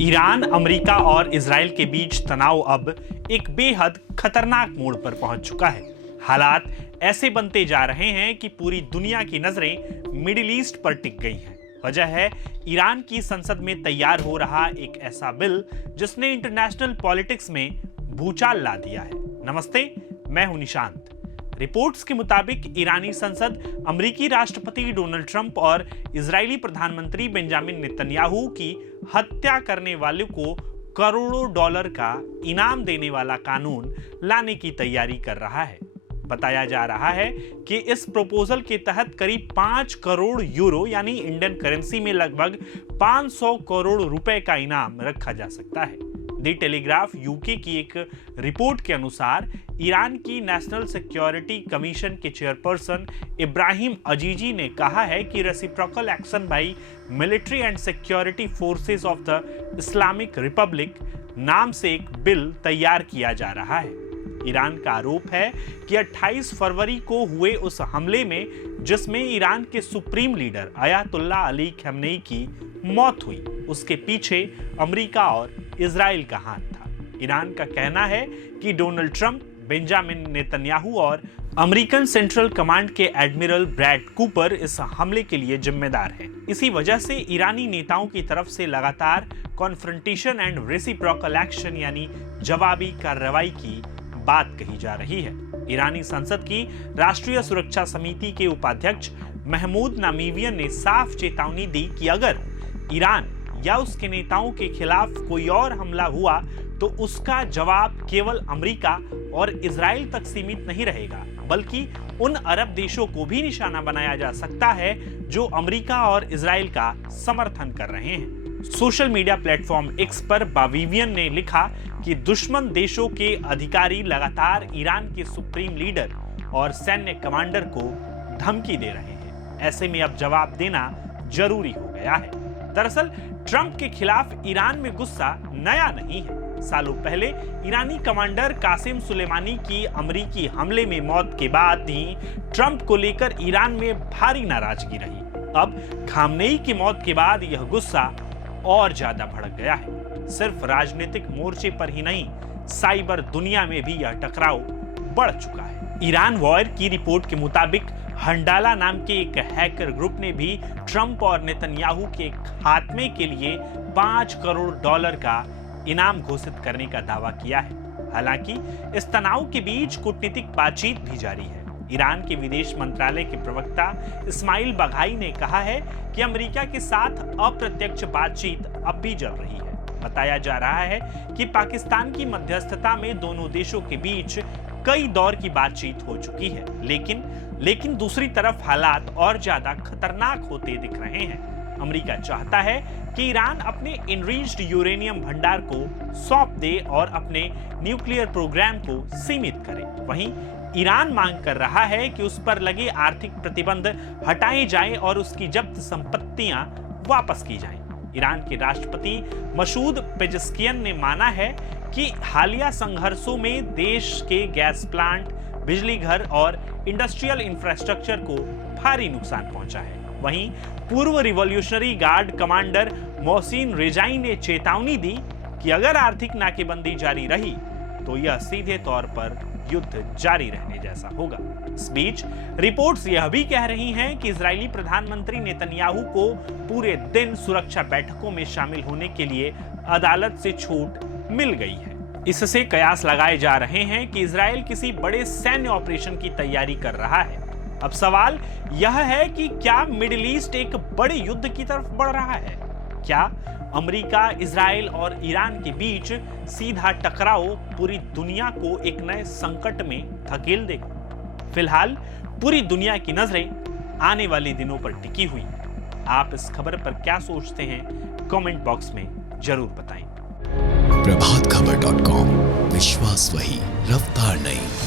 Iran, America और Israel के बीच तनाव अब एक बेहद खतरनाक मोड़ पर पहुंच चुका है। हालात ऐसे बनते जा रहे हैं कि पूरी दुनिया की नजरें मिडिल ईस्ट पर टिक गई हैं। वजह है ईरान की संसद में तैयार हो रहा एक ऐसा बिल जिसने इंटरनेशनल पॉलिटिक्स में भूचाल ला दिया है। नमस्ते, मैं हूं निशांत। रिपोर्ट्स के मुताबिक ईरानी संसद अमेरिकी राष्ट्रपति डोनाल्ड ट्रंप और इजरायली प्रधानमंत्री बेंजामिन नेतन्याहू की हत्या करने वालों को करोड़ों डॉलर का इनाम देने वाला कानून लाने की तैयारी कर रहा है। बताया जा रहा है कि इस प्रपोजल के तहत करीब 5 करोड़ यूरो यानी इंडियन करेंसी में लगभग 500 करोड़ रुपए का इनाम रखा जा सकता है। दी टेलीग्राफ यूके की एक रिपोर्ट के अनुसार ईरान की नेशनल सिक्योरिटी कमीशन के चेयरपर्सन इब्राहिम अजीजी ने कहा है कि reciprocal action by military and security forces of the Islamic Republic नाम से एक बिल तैयार किया जा रहा है। ईरान का आरोप है कि 28 फरवरी को हुए उस हमले में जिसमें ईरान के supreme leader Ayatollah Ali Khamenei की मौत हुई, उसके पीछे अमेरिका और इजराइल का हाथ था। ईरान का कहना है कि डोनाल्ड ट्रंप, बेंजामिन नेतन्याहू और अमेरिकन सेंट्रल कमांड के एडमिरल ब्रैड कूपर इस हमले के लिए जिम्मेदार हैं। इसी वजह से ईरानी नेताओं की तरफ से लगातार कॉन्फ्रंटेशन एंड रेसिप्रोकल एक्शन यानी जवाबी कार्रवाई की बात कही जा रही है। ईरानी संसद की राष्ट्रीय सुरक्षा समिति के उपाध्यक्ष महमूद नामीवियन ने साफ चेतावनी दी कि अगर ईरान या उसके नेताओं के खिलाफ कोई और हमला हुआ तो उसका जवाब केवल अमेरिका और इजराइल तक सीमित नहीं रहेगा, बल्कि उन अरब देशों को भी निशाना बनाया जा सकता है जो अमेरिका और इजराइल का समर्थन कर रहे हैं। सोशल मीडिया प्लेटफॉर्म एक्स पर बाविवियन ने लिखा कि दुश्मन देशों के अधिकारी लगातार ईरान के सुप्रीम लीडर और सैन्य कमांडर को धमकी दे रहे हैं। ऐसे में अब जवाब देना जरूरी हो गया है। दरअसल ट्रंप के खिलाफ ईरान में गुस्सा नया नहीं है। सालों पहले ईरानी कमांडर कासिम सुलेमानी की अमेरिकी हमले में मौत के बाद ही ट्रंप को लेकर ईरान में भारी नाराजगी रही। अब खामनेई की मौत के बाद यह गुस्सा और ज्यादा भड़क गया है। सिर्फ राजनीतिक मोर्चे पर ही नहीं, साइबर दुनिया में भी यह टकराव बढ़ चुका है। ईरान वॉयर की रिपोर्ट के मुताबिक हंडाला नाम के एक हैकर ग्रुप ने भी ट्रंप और नेतन्याहू के खात्मे के लिए 5 करोड़ डॉलर का इनाम घोषित करने का दावा किया है। हालांकि इस तनाव के बीच कूटनीतिक बातचीत भी जारी है। ईरान के विदेश मंत्रालय के प्रवक्ता इस्माइल बघाई ने कहा है कि अमेरिका के साथ अप्रत्यक्ष बातचीत अब भी चल रही है। बताया जा रहा है कि पाकिस्तान की मध्यस्थता में दोनों देशों के बीच कई दौर की बातचीत हो चुकी है, लेकिन दूसरी तरफ हालात और ज्यादा खतरनाक होते दिख रहे हैं। अमेरिका चाहता है कि ईरान अपने इनरिच्ड यूरेनियम भंडार को सौंप दे और अपने न्यूक्लियर प्रोग्राम को सीमित करे। वहीं ईरान मांग कर रहा है कि उस पर लगे आर्थिक प्रतिबंध हटाए जाएं और उसकी जब्त संपत्तियां वापस की जाएं। ईरान के राष्ट्रपति मसूद पेजेस्कियन ने माना है कि हालिया संघर्षों में देश के गैस प्लांट, बिजली घर और इंडस्ट्रियल इंफ्रास्ट्रक्चर को भारी नुकसान पहुंचा है। वहीं पूर्व revolutionary guard commander Mohsin Rezaei ने चेतावनी दी कि अगर आर्थिक नाकेबंदी जारी रही तो यह सीधे तौर पर युद्ध जारी रहने जैसा होगा। इस बीच रिपोर्ट्स यह भी कह रही हैं कि इजरायली प्रधानमंत्री नेतन्याहू को पूरे दिन सुरक्षा बैठकों में शामिल होने के लिए अदालत से छूट मिल गई है। इससे कयास लगाए जा रहे हैं कि इजराइल किसी बड़े सैन्य ऑपरेशन की तैयारी कर रहा है। अब सवाल यह है कि क्या मिडिल ईस्ट एक बड़े युद्ध की तरफ बढ़ रहा है? क्या अमेरिका, इजराइल और ईरान के बीच सीधा टकराव पूरी दुनिया को एक नए संकट में धकेल देगा? फिलहाल पूरी दुनिया की नजरें आने वाले दिनों पर टिकी हुई हैं। आप इस खबर पर क्या सोचते हैं? कमेंट बॉक्स में जरूर बताएं। प्रभातखबर.com, विश्वास वही, रफ्तार नहीं।